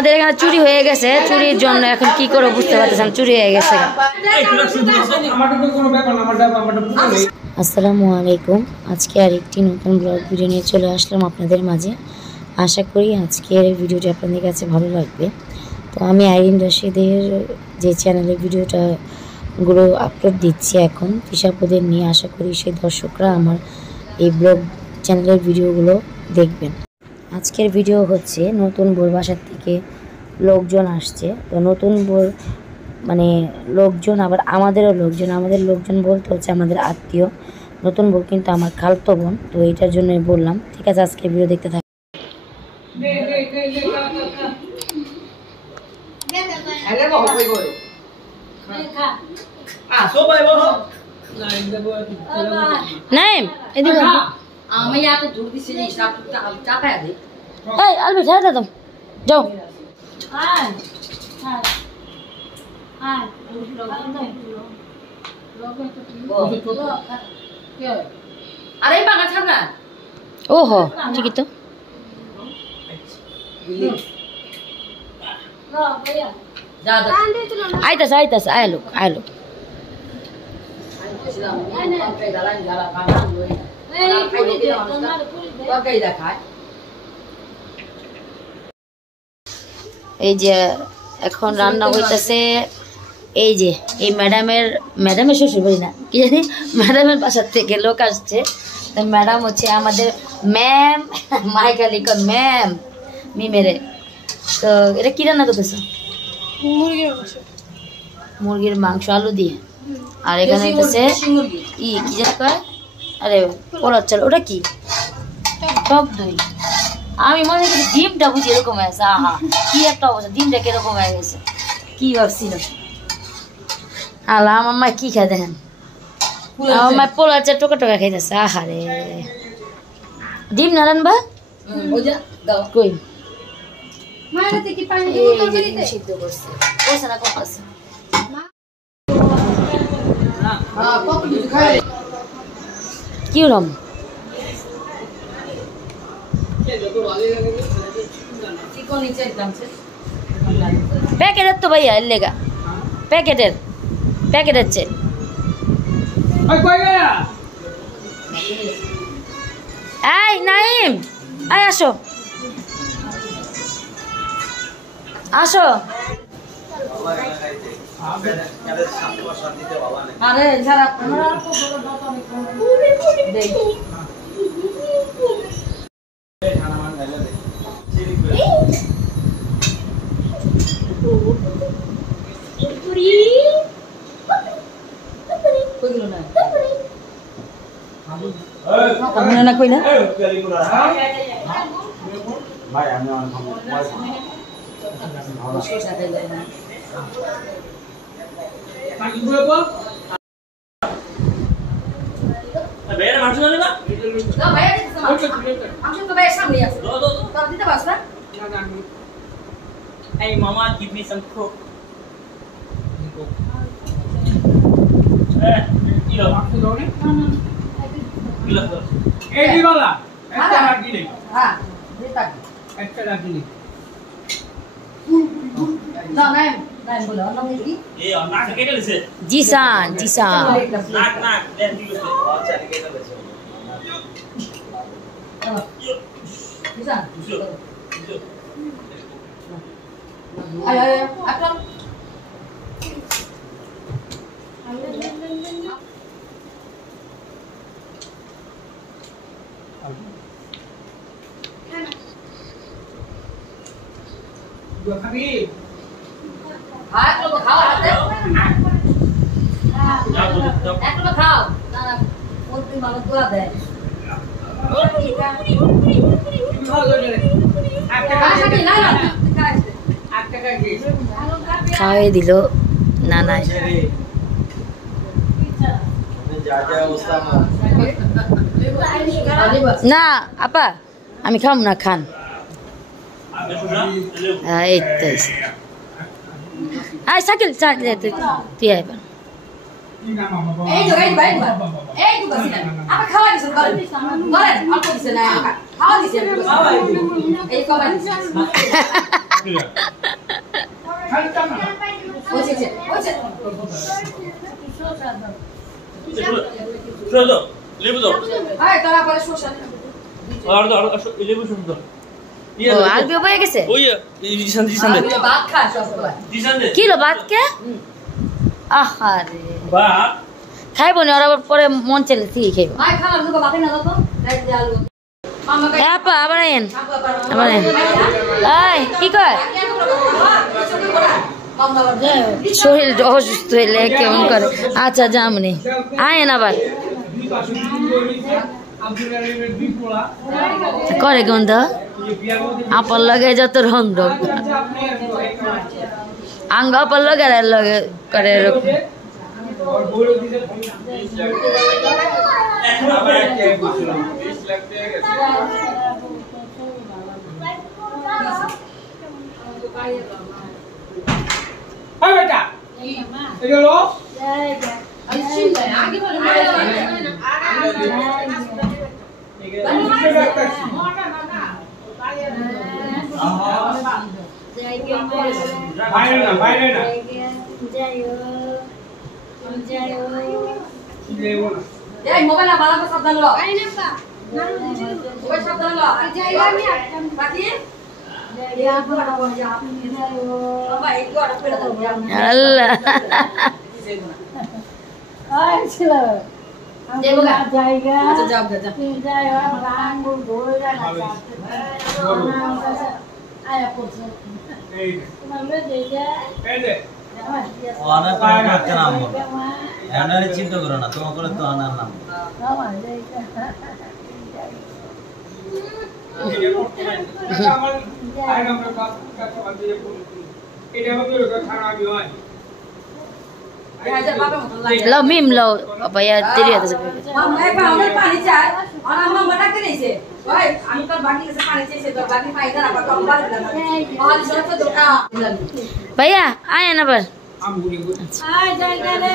আমাদের এখানে চুরি হয়ে গেছে, চুরির জন্য এখন কি করে বুঝতে পারতেছেন, চুরি হয়ে গেছে। আসসালামু আলাইকুম। আজকে আরেকটি নতুন ব্লগ ভিডিও নিয়ে চলে আসলাম আপনাদের মাঝে। আশা করি আজকের ভিডিওটি আপনাদের কাছে ভালো লাগবে। তো আমি আইরিন রশিদের যে চ্যানেলে ভিডিওটাগুলো আপলোড দিচ্ছি এখন ফিশাপুদের নিয়ে, আশা করি সেই দর্শকরা আমার এই ব্লগ চ্যানেলের ভিডিওগুলো দেখবেন। আজকের ভিডিও হচ্ছে নতুন বোর বাসার থেকে লোকজন আসছে। তো নতুন বোর মানে লোকজন আবার আমাদেরও লোকজন, আমাদের লোকজন বলতে হচ্ছে আমাদের আত্মীয়। নতুন বোর কিন্তু আমার খালতো বোন, তো এইটার জন্যই বললাম। ঠিক আছে, আজকে ভিডিও দেখতে থাকি। নাইম এদিকে আমি এত দূর দিছি যে সব চাপায়া দে। এই আলবি ছেড়ে দাও, যাও। আরে বাগা ছাড় না। ওহো ঠিকই তো। আইতাছে আইতাছে, আয়লোক আয়লোক। এই যে এখন রান্না হইতেছে। এই যে এই ম্যাডামের শ্বশুর বাড়ি না কি জানি, ম্যাডামের বাসার থেকে লোক আসছে। ম্যাডাম হচ্ছে আমাদের ম্যাম, মাইকালিকন ম্যাম মিমেরে। তো এটা কি রান্না করতেছে? মুরগির মাংস আলু দিয়ে। আর এখানে হচ্ছে কি জানি কয়, আরে পোলার চাল। ওটা কি? টক দই। আমি মনে করি ডিমটা বুঝি এরকম হয়েছে। আহা কি একটা অবস্থা, ডিমটা কিরকম হয়ে গেছে, কি ভাবছিল। আল্লাহ, আমার মা কি খায় দেখেন, আমার মা পোলার চাল টোকা টোকা খাইতেছে। আহা রে, ডিম না রানবা কই সিদ্ধ করছে না করতেছে। কি রকম প্যাকেটের তো ভাইয়া এর লেগা, প্যাকেটের চেয়ে এই নাইম আয় আসো আসো। আরে যারা না কই না ভাই আমি Hey mama, give me some coke. Kilo. Kilo. Eh di mana? Ekta lagi nih. Hah, kita. Ekta lagi nih. Nah, naik bola. Orang ini? Eh, nak kita lese. Jisan. Nak, dan dulu. Oh, cari kita lese. Jisan. Ayo, Akram. Dua kali. Aku mau kau ada. Aku mau kau. Nah, mungkin malam tu ada. খাওয়াই দিল নানা। না আপা আমি খাম না, খান। এই তো আয় সাইকেল চালিয়ে তুই আইবা। এই তো এই ভাই এই তো বসিনা আপা খাওয়া দিছ করেন অল্প দিছ না খাওয়া দিছ এই কবার খাইব না ওরা পরে মন চলে ঠিক খাইব আপা আবার আইন আবার আইন এই কি কয় শরীর অসুস্থ হইলে কেমন করে আচ্ছা যামনি আইন আবার করে গন্ধ আপার লগে যত রং রং আঙ্গ আপার লগে লগে করে এরকম মোবাইল ভালো করে সাবধান লো মোবাইল সাবধান লো বাকি আল্লাহ চিন্তা করো না তোমার করে তো আনার নাম लो मीम लो भैया तेरी हाथ से हम एक बार हमें पानी चाय और हम मटा के नहीं से भाई हम तो बाकी से पानी चाहिए तो बाकी पानी ना पर कम बात लगा और सब तो दुका भैया आए ना पर आ जाएगा रे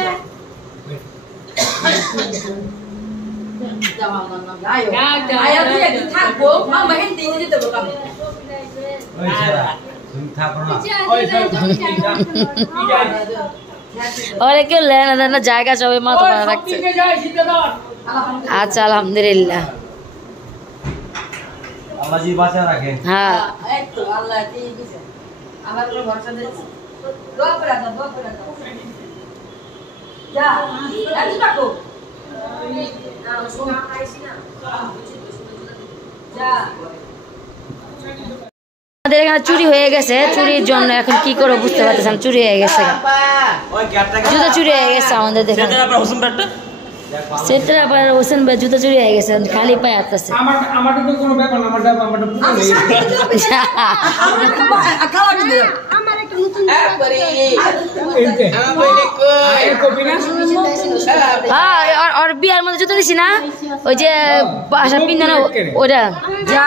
आया तू एक थाक को हम बहन दी जी तो कम ওই সারা তুমি থাকো না और क्यों लेना देना जाएगा सब माँ तो बना रखते अच्छा अल्हम्दुलिल्लाह আল্লাহ জি বাঁচা রাখে हाँ एक तो अल्लाह ठीक है हमारे को भरोसा दे दो पर आता जा आज तक को जा আমাদের এখানে চুরি হয়ে গেছে চুরির জন্য এখন কি করে বুঝতে পারতেছেন চুরি হয়ে গেছে জুতো চুরি হয়ে গেছে আমাদের দেখেন সেটা আবার হোসেন ভাই জুতো চুরি হয়ে গেছে খালি পায়ে আসতেছে আমারটা তো কোনো ব্যাপার না আমারটা খাওয়া দিও আমার একটা নতুন একবারে হ্যাঁ আর বিয়ার মধ্যে জুতো দিছি না ওই যে বাসা পিন্দানো ওটা যা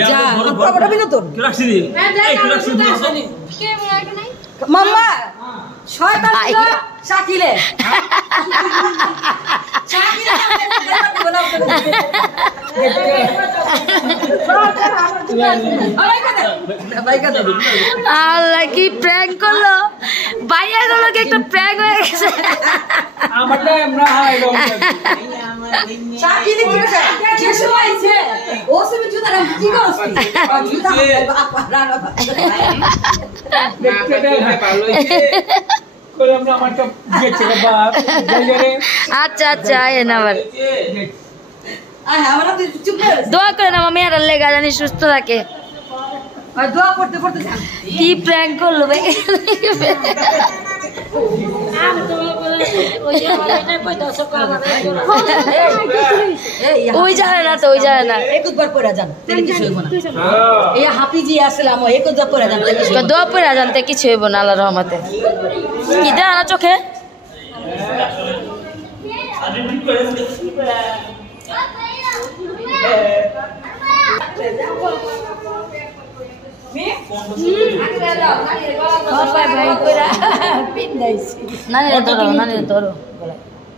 যা কপড়া বিনো তোর কি রাখছি দি এই কি রাখছি কে বলাকে নাই মাম্মা শয়তান শাকিলে শাকিলে আল্লাহ কি প্র্যাঙ্ক করলো ভাইয়া গুলোকে একটা প্র্যাঙ্ক হয়ে গেছে আমারটা আমরা শাকিলে কি করে কি হইছে ও সবে জুতা রাখ কি করছ জুতা রানা দেখতে দেখ ভালো হইছে করে আমরা আমারটা দেখতে বাপ যাইরে আচ্ছা আচ্ছা এন আবার আমরা তো চুপ করে দোয়া করে না মামি আর লেগা জানি সুস্থ থাকে আর দোয়া করতে করতে যান কি প্র্যাঙ্ক করলো ভাই ওই জানে না তো ওই জানে না একবার পড়া যান তাহলে কিছু হইব না এই হাফিজি আসলাম একবার পড়া যান দোয়া পড়া জানতে কিছু হইব না আল্লাহর রহমতে কি দেয় না চোখে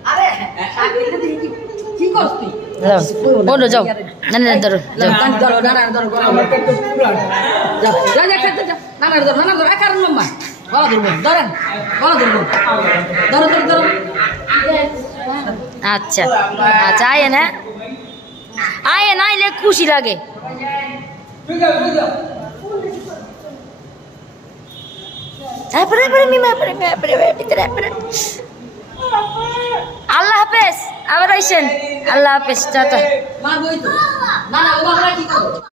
আরে কি করছিস যাও যাও না না ধরো যাও ধরো নানার ধরো যাও যা যা খেতে যা নানার ধরো কারণ মাম্মা গলা ধরবো ধরেন গলা ধরবো ধরো ধরো ধরো আচ্ছা আচ্ছা আয় না আইলে খুশি লাগে আল্লাহ হাফেজ আবার আইসেন আল্লাহ হাফেজ টাটা মা বই তো না না ও বাবা কি করো